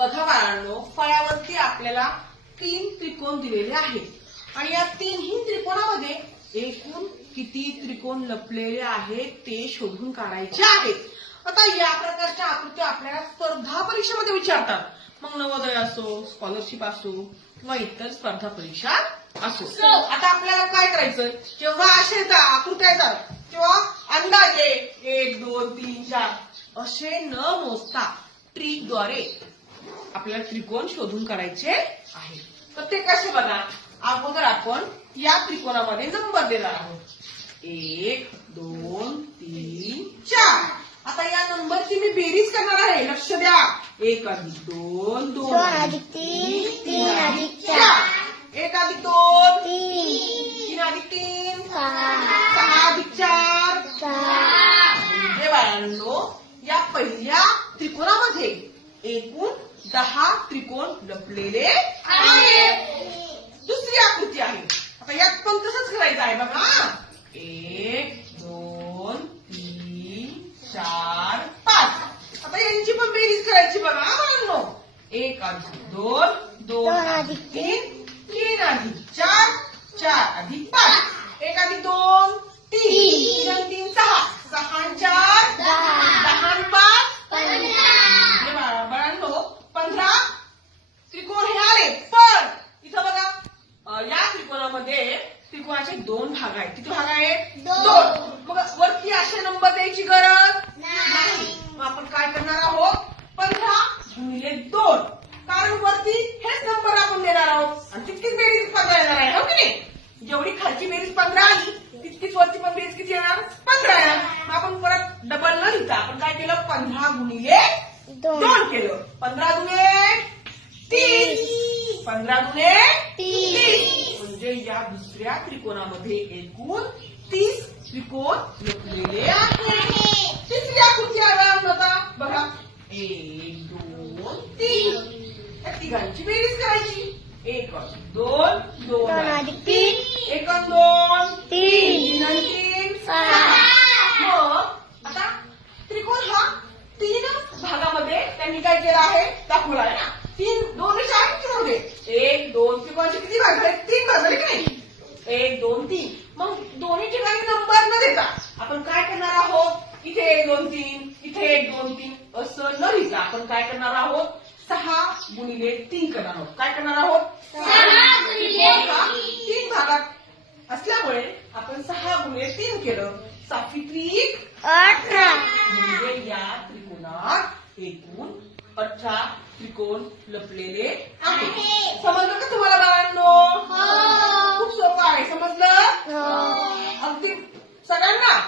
बघा बाळांनो, फळ्यावरती आपल्याला 3 त्रिकोण दिलेले आहेत आणि या 3ही त्रिकोणामध्ये एकूण किती त्रिकोण लपलेले आहेत ते शोधून काढायचे आहेत. आता या प्रकारच्या आकृती आपल्याला स्पर्धा परीक्षेमध्ये विचारतात. मग नवोदय असो, स्कॉलरशिप असो किंवा इतर स्पर्धा परीक्षा असो. आता आपल्याला काय करायचंय, जेव्हा असे आकृत्या येतात तेव्हा अंदाजे 1, 2, 3, 4 असे न मोजता ट्रिकद्वारे आपल्याला त्रिकोण शोधून काढायचे आहे. तर ते कसे बघा, अगोदर आपण या त्रिकोणामध्ये नंबर देणार आहोत 1, 2, 3, 4. आता या नंबरची मी बेरीज करणार आहे. लक्ष द्या. 1 अधिक 2, 2 अधिक 3, 3 अधिक 4, 1 अधिक 2, 3 अधिक 3, 6 अधिक 4, 4. म्हणजे बाळांनो, या पहिल्या त्रिकोणामध्ये एकूण 10 त्रिकोण लपलेले आहेत. दुसरी आकृती आहे. आता यात पण तसंच करायचं आहे बघा. 1, 2, 3, 4, 5. आता यांची पण बेरीज करायची बघा बाळांनो. 1 अधिक 2, 2 अधिक 3, 3 अधिक 4, 4 अधिक 5, 1 अधिक 2, 3, 3 अधिक 3, 6, 6 आणि 4, 10 आणि 5, 15. बाळांनो, 15 त्रिकोण हे आले. पण इथं बघा, या त्रिकोणामध्ये त्रिकोणाचे 2 भाग आहेत. किती भाग आहेत? 2. मग वरती असे नंबर द्यायची गरज नाही. मग आपण काय करणार आहोत, 15 गुणिले 2. कारण वरती हेच नंबर आपण देणार आहोत आणि तितकीच बेरीज 15 येणार आहे, हो की नाही? जेवढी खालची बेरीज 15 आली तितकीच वरती पण बेरीज किती येणार? 15 येणार. मग आपण परत डबल न लिहिता आपण काय केलं, 15 गुणिले 2 केलं. 15 गुणिले 30, 15 गुणिले 30. म्हणजे या दुसऱ्या त्रिकोणामध्ये एकूण 30 त्रिकोण लपलेले आहेत. तिसरी आकृती आता बघा. 1, 2, 3. या तिघांची बेरीज करायची. 1 अधिक 2, 2 अधिक 3, 1 आणि 2, 3 आणि 3, 6. मग आता त्रिकोण हा 3 भागामध्ये त्यांनी काय केलं आहे, दाखवला आहे ना. 2 मध्ये 1, 2 त्रिकोणाचे किती भाग झाले? 3 भाग झाले की नाही? 1, 2, 3. मग दोन्ही ठिकाणी नंबर न देता आपण काय करणार आहोत, इथे 1, 2, 3, इथे 1, 2, 3 असं न लिहिता आपण काय करणार आहोत, 6 गुणिले 3 करणार आहोत. काय करणार आहोत? 6 गुणिले 3 भागात असल्यामुळे आपण 6 गुणिले 3 केलं. 6 त्रिक 18. म्हणजे या त्रिकोणात एकूण 18 त्रिकोण लपलेले आहेत. समजलं का तुम्हाला बाळांनो? खूप सोपं आहे. समजलं? अगदी सगळ्यांना